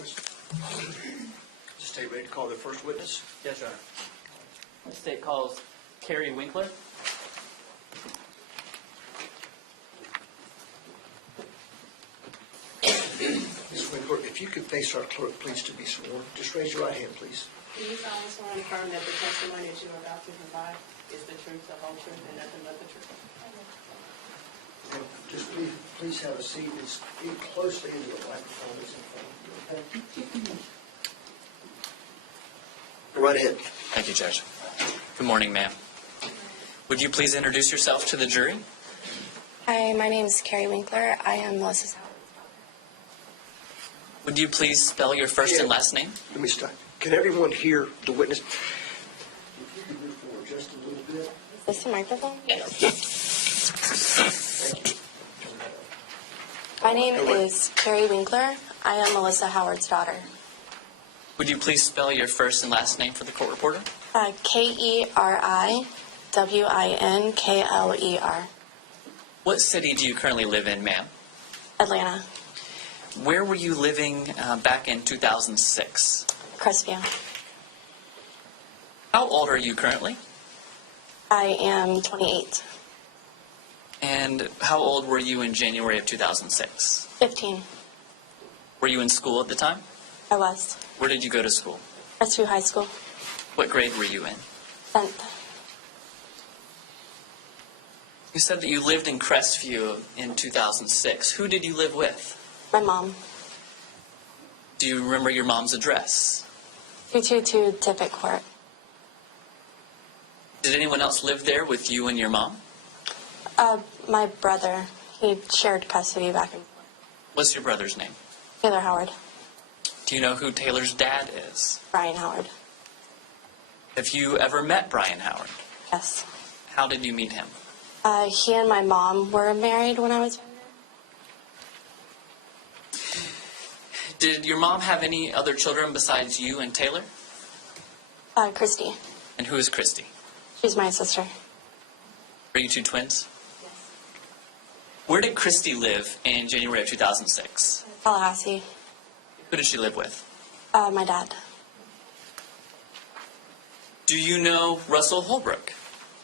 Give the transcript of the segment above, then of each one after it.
Is the state ready to call their first witness? Yes, Your Honor. The state calls Keri Winkler. Ms. Winkler, if you could face our clerk, please, to be sworn. Just raise your right hand, please. Do you solemnly swear and affirm that the testimony that you are about to provide is the truth, the whole truth, and nothing but the truth? Just please have a seat and speak closely into the microphone that's in front of you, okay? Go right ahead. Thank you, Judge. Good morning, ma'am. Would you please introduce yourself to the jury? Hi, my name is Keri Winkler. I am Melissa's daughter. Would you please spell your first and last name? Let me stop. Can everyone hear the witness? If you could move forward just a little bit. Is this the microphone? Thank you. My name is Keri Winkler. I am Melissa Howard's daughter. Would you please spell your first and last name for the court reporter? Keriwinkler. What city do you currently live in, ma'am? Atlanta. Where were you living back in 2006? Crestview. How old are you currently? I am 28. And how old were you in January of 2006? 15. Were you in school at the time? I was. Where did you go to school? Crestview High School. What grade were you in? 10th. You said that you lived in Crestview in 2006. Who did you live with? My mom. Do you remember your mom's address? 222 Tippett Court. Did anyone else live there with you and your mom? My brother. He shared custody back and forth. What's your brother's name? Taylor Howard. Do you know who Taylor's dad is? Brian Howard. Have you ever met Brian Howard? Yes. How did you meet him? He and my mom were married when I was younger. Did your mom have any other children besides you and Taylor? Christy. And who is Christy? She's my sister. Are you two twins? Yes. Where did Christy live in January of 2006? Tallahassee. Who did she live with? My dad. Do you know Russell Holbrook?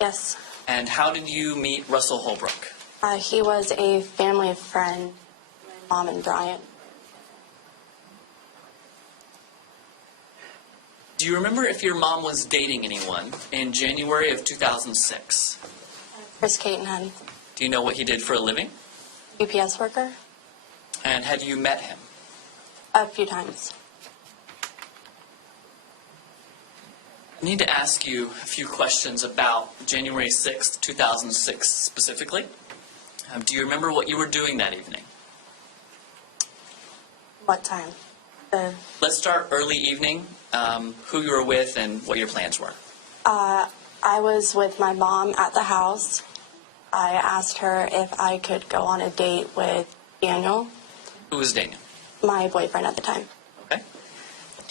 Yes. And how did you meet Russell Holbrook? He was a family friend, my mom and Brian. Do you remember if your mom was dating anyone in January of 2006? Chris Catenhead, Do you know what he did for a living? UPS worker, And had you met him? a few times. I need to ask you a few questions about January 6th, 2006 specifically. Do you remember what you were doing that evening? What time? Let's start early evening, who you were with and what your plans were. I was with my mom at the house. I asked her if I could go on a date with Daniel, Who was Daniel? my boyfriend at the time, Okay.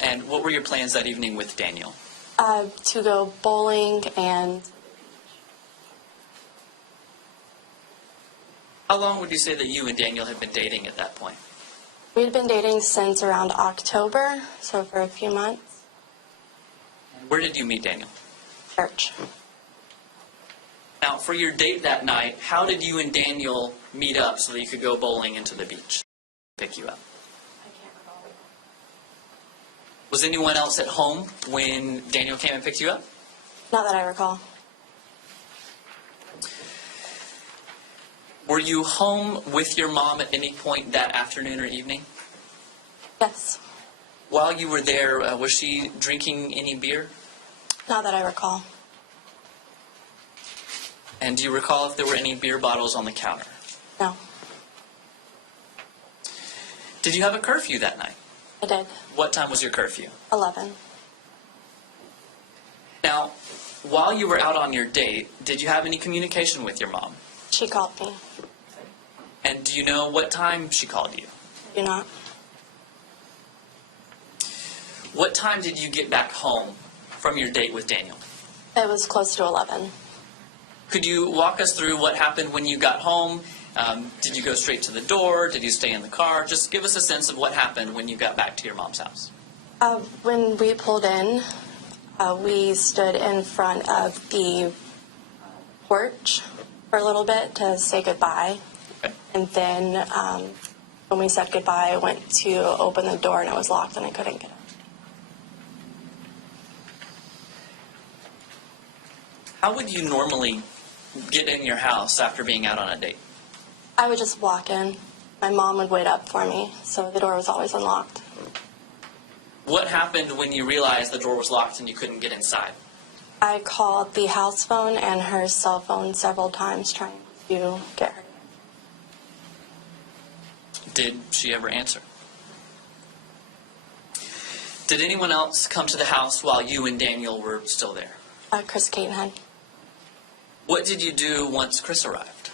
And what were your plans that evening with Daniel? to go bowling and How long would you say that you and Daniel had been dating at that point? we'd been dating since around October, so for a few months. Where did you meet Daniel? Church. Now, for your date that night, how did you and Daniel meet up so that you could go bowling into the beach? Pick you up. I can't recall. Was anyone else at home when Daniel came and picked you up? Not that I recall. Were you home with your mom at any point that afternoon or evening? Yes. While you were there, was she drinking any beer? Not that I recall. And do you recall if there were any beer bottles on the counter? No. Did you have a curfew that night? I did. What time was your curfew? 11. Now, while you were out on your date, did you have any communication with your mom? She called me. And do you know what time she called you? Do not. What time did you get back home from your date with Daniel? It was close to 11. Could you walk us through what happened when you got home Did you go straight to the door? Did you stay in the car? Just give us a sense of what happened when you got back to your mom's house. When we pulled in, we stood in front of the porch for a little bit to say goodbye. Okay. And then when we said goodbye, I went to open the door and it was locked and I couldn't get it. How would you normally get in your house after being out on a date? I would just walk in. My mom would wait up for me, so the door was always unlocked. What happened when you realized the door was locked and you couldn't get inside? I called the house phone and her cell phone several times trying to get her. Did she ever answer? Did anyone else come to the house while you and Daniel were still there? Chris Catenhead. What did you do once Chris arrived?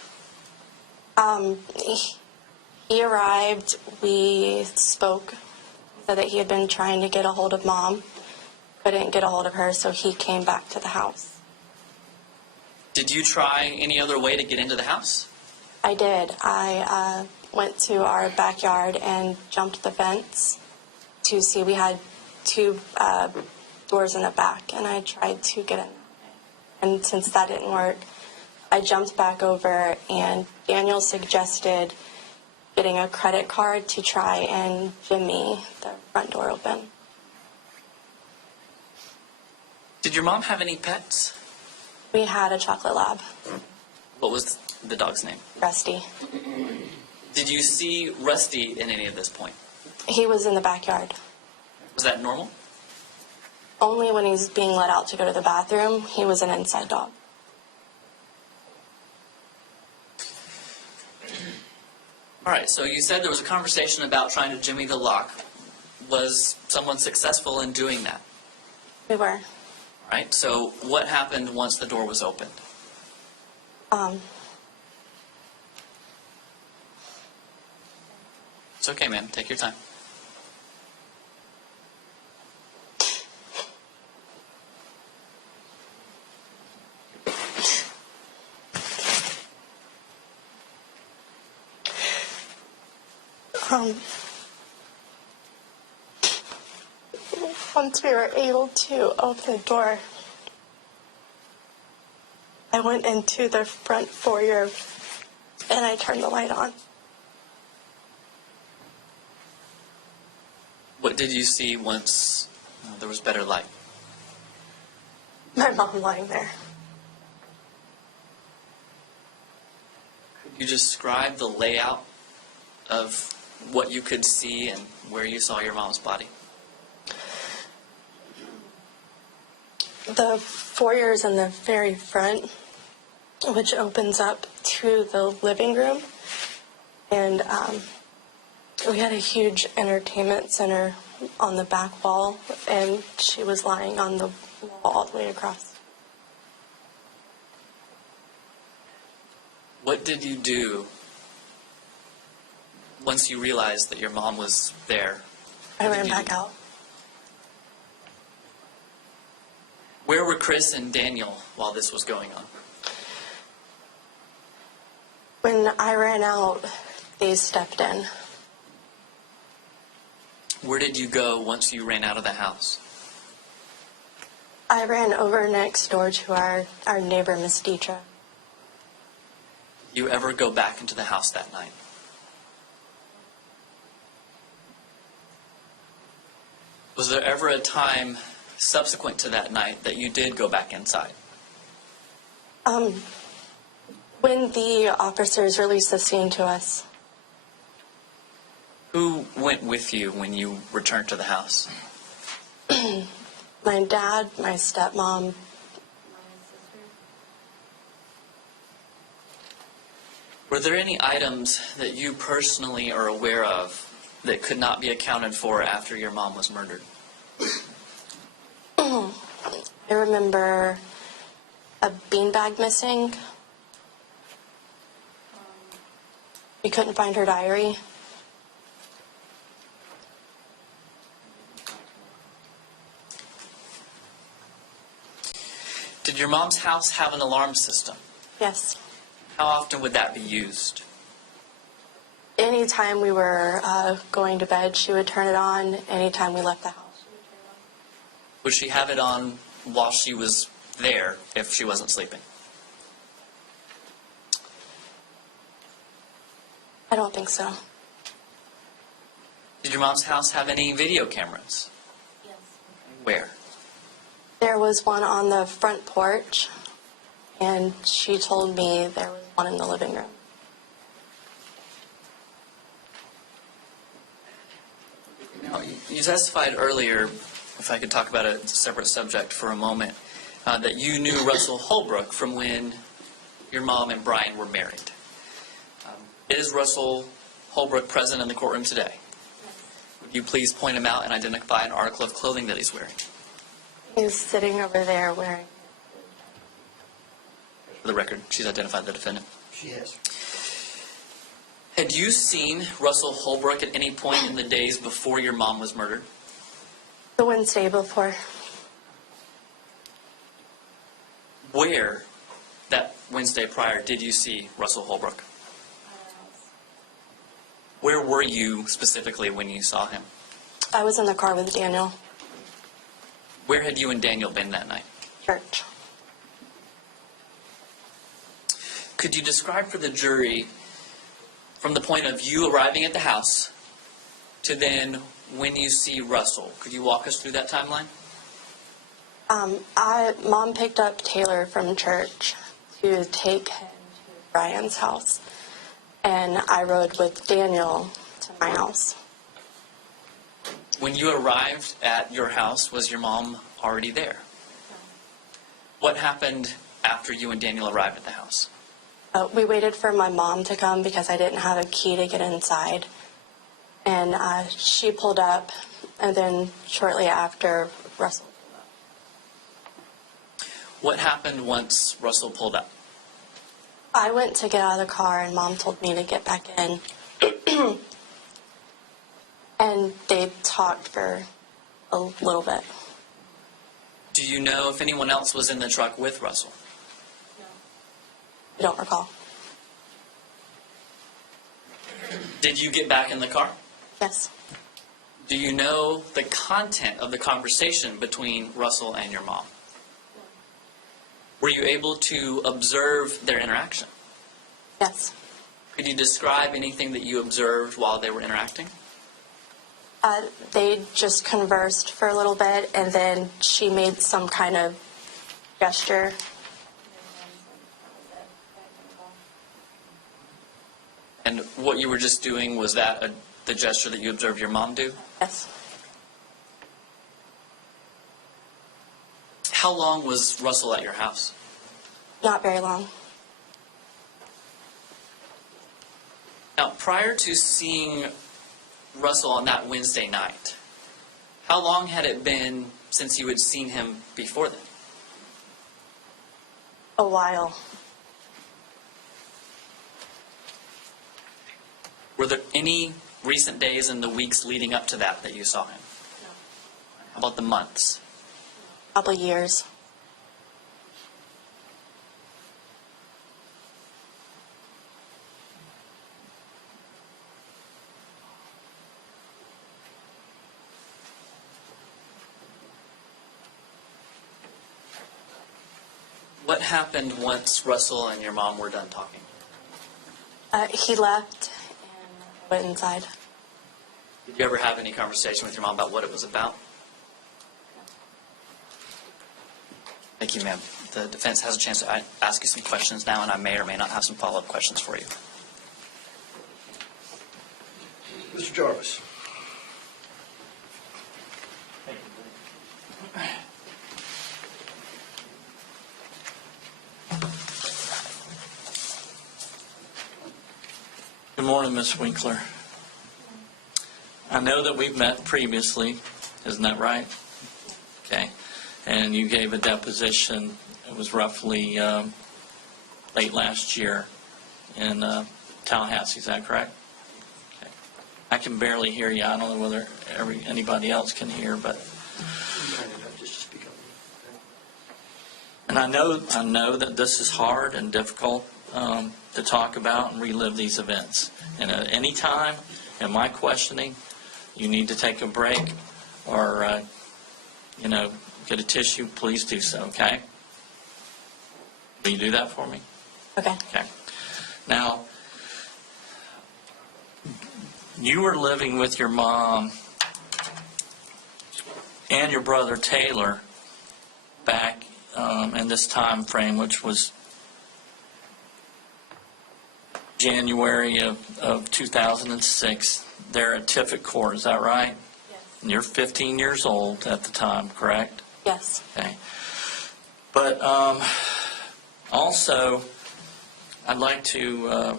He arrived, we spoke, said that he had been trying to get a hold of Mom, couldn't get a hold of her, so he came back to the house. Did you try any other way to get into the house? I did. I went to our backyard and jumped the fence to see. We had two doors in the back, and I tried to get in. And since that didn't work, I jumped back over, and Daniel suggested getting a credit card to try and jimmy the front door open. Did your mom have any pets? We had a chocolate lab, What was the dog's name? Rusty. Did you see Rusty in any of this point? He was in the backyard. Was that normal? Only when he was being let out to go to the bathroom, he was an inside dog. All right, so you said there was a conversation about trying to jimmy the lock. Was someone successful in doing that? We were. All right, so what happened once the door was opened? It's okay, ma'am. Take your time. Once we were able to open the door, I went into the front foyer and I turned the light on. What did you see once there was better light? My mom lying there. Could you describe the layout of what you could see and where you saw your mom's body? The foyer is in the very front, which opens up to the living room. And we had a huge entertainment center on the back wall, and she was lying on the wall all the way across. What did you do once you realized that your mom was there? I What did ran you back do? out. Where were Chris and Daniel while this was going on? When I ran out, they stepped in. Where did you go once you ran out of the house? I ran over next door to our neighbor, Miss Deetra. Did you ever go back into the house that night? Was there ever a time subsequent to that night that you did go back inside? When the officers released the scene to us, Who went with you when you returned to the house? my dad, my stepmom, Were there any items that you personally are aware of that could not be accounted for after your mom was murdered? I remember a beanbag missing. We couldn't find her diary. Did your mom's house have an alarm system? Yes, How often would that be used? Anytime we were going to bed, she would turn it on. Anytime we left the house, she would turn it on. Would she have it on while she was there if she wasn't sleeping? I don't think so. Did your mom's house have any video cameras? Yes. Where? There was one on the front porch, and she told me there was one in the living room. Now, you testified earlier, if I could talk about a separate subject for a moment, that you knew Russell Holbrook from when your mom and Brian were married. Is Russell Holbrook present in the courtroom today? Would you please point him out and identify an article of clothing that he's wearing? He's sitting over there wearing. For the record, she's identified the defendant. She has. Had you seen Russell Holbrook at any point in the days before your mom was murdered? The Wednesday before. Where that Wednesday prior did you see Russell Holbrook? Where were you specifically when you saw him? I was in the car with Daniel. Where had you and Daniel been that night? Church. Could you describe for the jury, from the point of you arriving at the house to then when you see Russell, could you walk us through that timeline? Mom picked up Taylor from church to take him to Brian's house, and I rode with Daniel to my house. When you arrived at your house, was your mom already there? What happened after you and Daniel arrived at the house? We waited for my mom to come because I didn't have a key to get inside. And she pulled up, and then shortly after, Russell pulled up. What happened once Russell pulled up? I went to get out of the car, and Mom told me to get back in. And they talked for a little bit. Do you know if anyone else was in the truck with Russell? I don't recall. Did you get back in the car? Yes. Do you know the content of the conversation between Russell and your mom? Were you able to observe their interaction? Yes. Could you describe anything that you observed while they were interacting? They just conversed for a little bit, and then she made some kind of gesture. And what you were just doing, was that the gesture that you observed your mom do? Yes. How long was Russell at your house? Not very long. Now, prior to seeing Russell on that Wednesday night, how long had it been since you had seen him before then? A while. Were there any recent days in the weeks leading up to that you saw him? No. How about the months? Couple years. What happened once Russell and your mom were done talking? He left and went inside. Did you ever have any conversation with your mom about what it was about? Thank you, ma'am. The defense has a chance to ask you some questions now, and I may or may not have some follow-up questions for you. Mr. Jarvis. Good morning, Ms. Winkler. I know that we've met previously, isn't that right? Okay. And you gave a deposition, it was roughly late last year in Tallahassee, is that correct? Okay. I can barely hear you. I don't know whether anybody else can hear, but... Just speak up. And I know that this is hard and difficult. to talk about and relive these events. And at any time in my questioning, you need to take a break or, get a tissue, please do so, okay? Will you do that for me? Okay. Okay. Now, you were living with your mom and your brother Taylor back in this time frame, which was January of 2006, there at Tiffin Court. Is that right? Yes. And you're 15 years old at the time, correct? Yes. Okay. But also, I'd like to,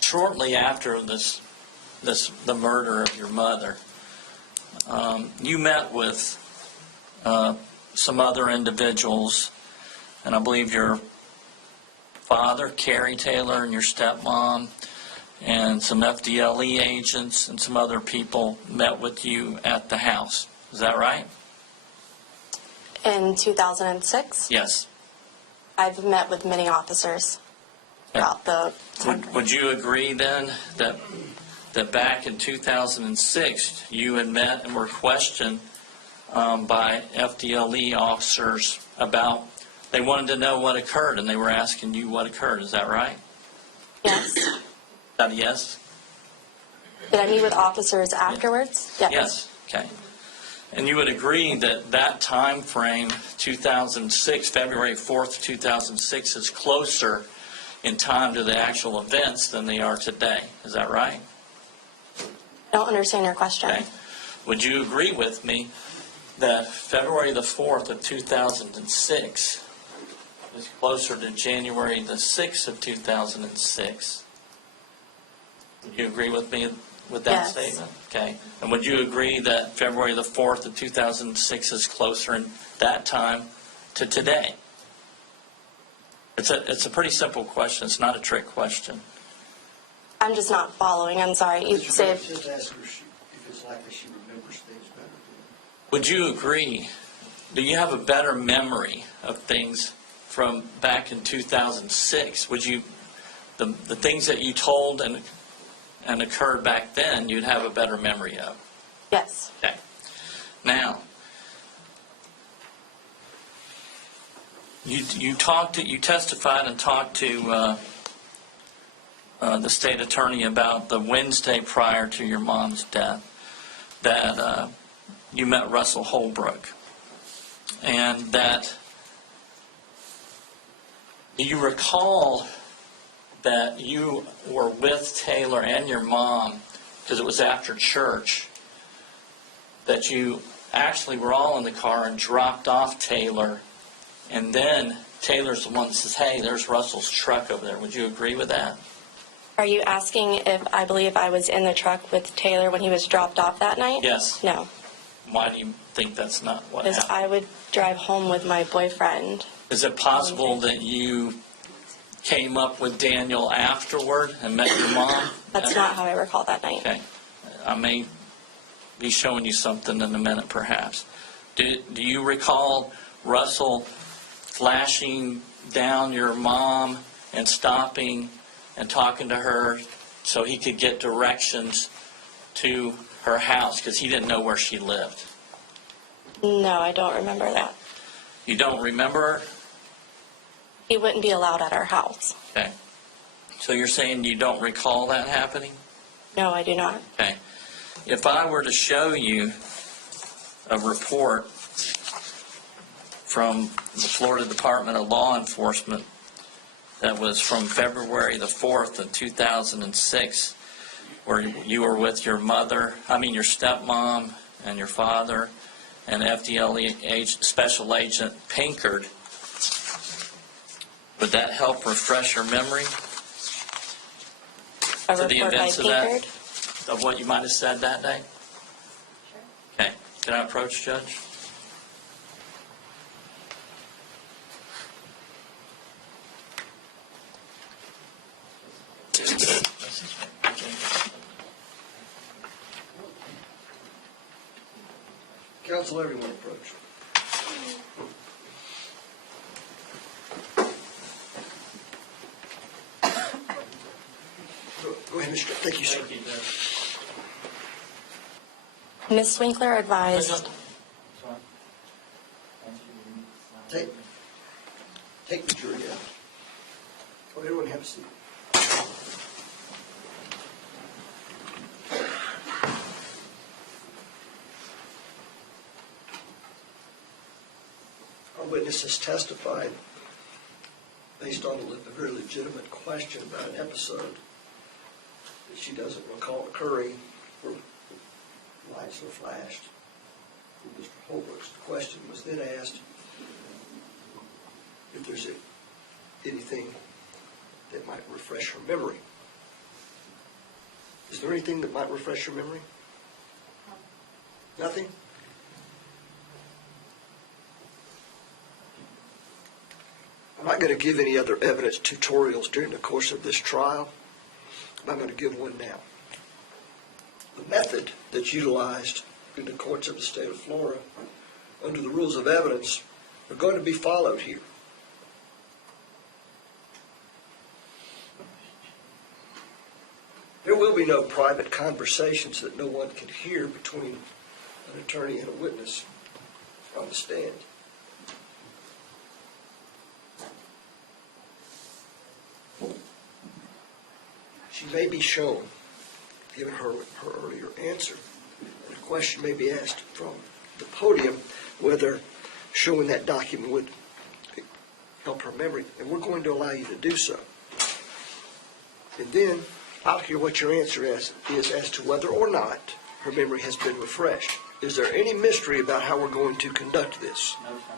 shortly after the murder of your mother, you met with some other individuals, and I believe your father, Keri Taylor, and your stepmom, and some FDLE agents and some other people met with you at the house. Is that right? In 2006, Yes. I've met with many officers throughout the time frame. Would you agree then that back in 2006 you had met and were questioned by FDLE officers about, they wanted to know what occurred and they were asking you what occurred. Is that right? Yes. Is that a yes? Did I meet with officers afterwards? Yes. Yes. Okay. And you would agree that that time frame, 2006, February 4th, 2006, is closer in time to the actual events than they are today. Is that right? I don't understand your question. Okay. Would you agree with me that February the 4th of 2006 is closer to January the 6th of 2006? Would you agree with me with that Yes. statement? Okay. And would you agree that February the 4th of 2006 is closer in that time to today? It's a pretty simple question. It's not a trick question. I'm just not following. I'm sorry. You Just say ask her if it's likely she remembers things better than. Would you agree? Do you have a better memory of things from back in 2006? Would you, the things that you told and occurred back then, you'd have a better memory of? yes. Okay. Now, you testified and talked to the state attorney about the Wednesday prior to your mom's death that you met Russell Holbrook, and that, do you recall that you were with Taylor and your mom, because it was after church, that you actually were all in the car and dropped off Taylor, and then Taylor's the one that says, hey, there's Russell's truck over there. Would you agree with that? Are you asking if I believe I was in the truck with Taylor when he was dropped off that night? Yes. No. Why do you think that's not what Because happened? I would drive home with my boyfriend. Is it possible that you came up with Daniel afterward and met your mom? That's not how I recall that night. Okay. I may be showing you something in a minute, perhaps. Do you recall Russell flashing down your mom and stopping and talking to her so he could get directions to her house because he didn't know where she lived? No, I don't remember that. You don't remember? He wouldn't be allowed at our house. Okay. So you're saying you don't recall that happening? No, I do not. Okay. If I were to show you a report from the Florida Department of Law Enforcement that was from February the 4th of 2006, where you were with your your stepmom and your father and FDLE Special Agent Pinkard, would that help refresh your memory A to the report by events of that, Pinkard? of what you might have said that day? Okay. Can I approach, Judge? Counsel, everyone approach. Magistrate. Thank you, sir. Thank you, Judge. Ms. Winkler advised. Take the jury out. Oh, everyone have a seat. Our witness has testified based on a very legitimate question about an episode that she doesn't recall occurring, where lights were flashed. Mr. Holbrook's question was then asked if there's anything that might refresh her memory. Is there anything that might refresh her memory? Nothing? I'm not going to give any other evidence tutorials during the course of this trial, but I'm going to give one now. The method that's utilized in the courts of the state of Florida under the rules of evidence are going to be followed here. There will be no private conversations that no one can hear between an attorney and a witness on the stand. She may be shown, given her earlier answer, and a question may be asked from the podium whether showing that document would help her memory, and we're going to allow you to do so. And then I'll hear what your answer is as to whether or not her memory has been refreshed. Is there any mystery about how we're going to conduct this? No, sir.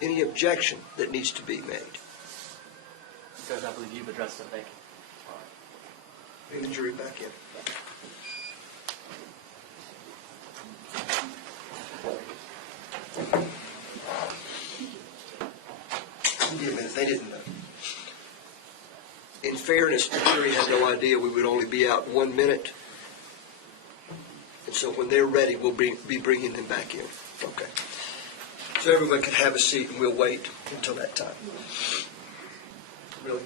Any objection that needs to be made? Judge, I believe you've addressed it. Thank you. Bring the jury back in. Give me a minute. They didn't know. In fairness, the jury had no idea we would only be out 1 minute. And so when they're ready, we'll be bringing them back in. Okay. So everyone can have a seat and we'll wait until that time. Really?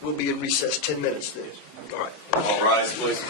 We'll be in recess 10 minutes then. All right. All rise, please.